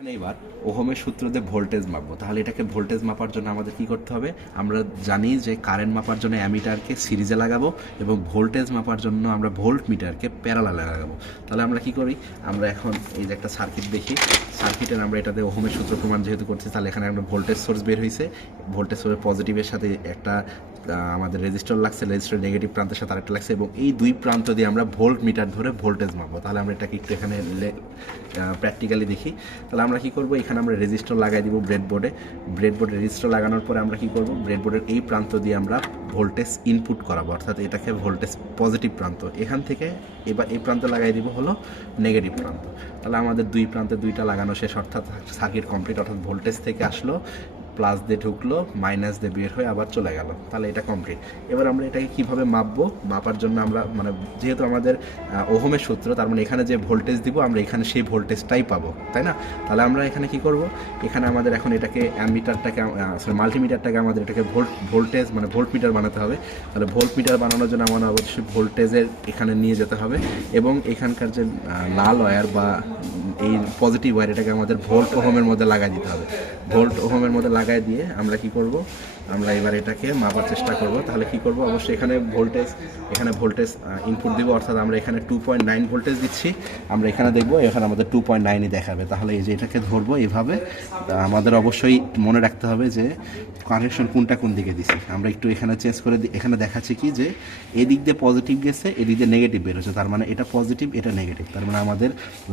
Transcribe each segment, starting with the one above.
এখানে এবার ওহমের সূত্র দিয়ে ভোল্টেজ মাপবো। তাহলে এটাকে ভোল্টেজ মাপার জন্য আমাদের কি করতে হবে? আমরা জানি যে কারেন্ট মাপার জন্য অ্যামিটারকে সিরিজে লাগাবো এবং ভোল্টেজ মাপার জন্য আমরা ভোল্ট মিটারকে প্যারালালে লাগাবো। তাহলে আমরা কি করি? আমরা এখন এই যে একটা সার্কিট দেখি, সার্কিটের আমরা এটাতে ওহমের সূত্র প্রমাণ যেহেতু করছি, তাহলে এখানে আমরা ভোল্টেজ সোর্স বের হয়েছে, ভোল্টেজ সোর্সের পজিটিভের সাথে একটা আমাদের রেজিস্টর লাগছে, রেজিস্টর নেগেটিভ প্রান্তের সাথে আরেকটা লাগছে এবং এই দুই প্রান্ত দিয়ে আমরা ভোল্ট মিটার ধরে ভোল্টেজ মাপবো। তাহলে আমরা এটাকে একটু এখানে প্র্যাকটিক্যালি দেখি। তাহলে আমরা কি করব? এখানে আমরা রেজিস্টর লাগাই দিব ব্রেডবোর্ডে রেজিস্টর লাগানোর পরে আমরা কি করব? ব্রেডবোর্ডের এই প্রান্ত দিয়ে আমরা ভোল্টেজ ইনপুট করাবো, অর্থাৎ এটাকে ভোল্টেজ পজিটিভ প্রান্ত, এখান থেকে এবার এই প্রান্তে লাগাই দিব হলো নেগেটিভ প্রান্ত। তাহলে আমাদের দুই প্রান্তে দুইটা লাগানো শেষ, অর্থাৎ সার্কিট কমপ্লিট। অর্থাৎ ভোল্টেজ থেকে আসলো, প্লাস দিয়ে ঢুকলো, মাইনাস দিয়ে বের হয়ে আবার চলে গেল। তাহলে এটা কমপ্লিট। এবার আমরা এটাকে কীভাবে মাপবো? মাপার জন্য আমরা যেহেতু আমাদের ওহমের সূত্র, তার মানে এখানে যে ভোল্টেজ দিব আমরা এখানে সেই ভোল্টেজটাই পাবো, তাই না? তাহলে আমরা এখানে কি করব? এখানে আমাদের এখন এটাকে অ্যামিটারটাকে মাল্টিমিটারটাকে আমাদের এটাকে ভোল্টেজ ভোল্ট মিটার বানাতে হবে। তাহলে ভোল্ট মিটার বানানোর জন্য আমাদের অবশ্যই ভোল্টেজের এখানে নিয়ে যেতে হবে এবং এখানকার যে লাল ওয়্যার বা এই পজিটিভ ওয়্যার, এটাকে আমাদের ভোল্ট ওহমের মধ্যে লাগাই দিতে হবে। ভোল্ট ওহমের মধ্যে লাগাই দিয়ে আমরা কি করব? আমরা এবার এটাকে মাপার চেষ্টা করব। তাহলে কি করব? অবশ্যই এখানে ভোল্টেজ ইনপুট দিব, অর্থাৎ আমরা এখানে 2.9 ভোল্টেজ দিচ্ছি। আমরা এখানে দেখব এখানে আমাদের 2.9ই দেখাবে। তাহলে এই যে এটাকে ধরবো এভাবে। আমাদের অবশ্যই মনে রাখতে হবে যে কানেকশন কোনটা কোন দিকে দিছি। আমরা একটু এখানে চেঞ্জ করে এখানে দেখাচ্ছি কি যে এদিক দিয়ে পজিটিভ গেছে, এদিক দিয়ে নেগেটিভ বের হচ্ছে, তার মানে এটা পজিটিভ এটা নেগেটিভ। তার মানে আমাদের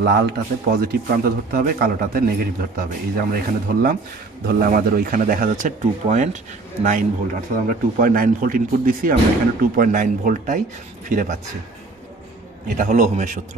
লালটাতে পজিটিভ প্রান্ত ধরতে হবে, কালোটাতে নেগেটিভ ধরতে হবে। এই যে আমরা এখানে ধরলে আমাদের ওইখানে দেখা যাচ্ছে 2.9 ভোল্ট, অর্থাৎ আমরা 2.9 ভোল্ট ইনপুট দিছি, আমরা এখানে 2.9 ভোল্টটাই ফিরে পাচ্ছি। এটা হলো ওহমের সূত্র।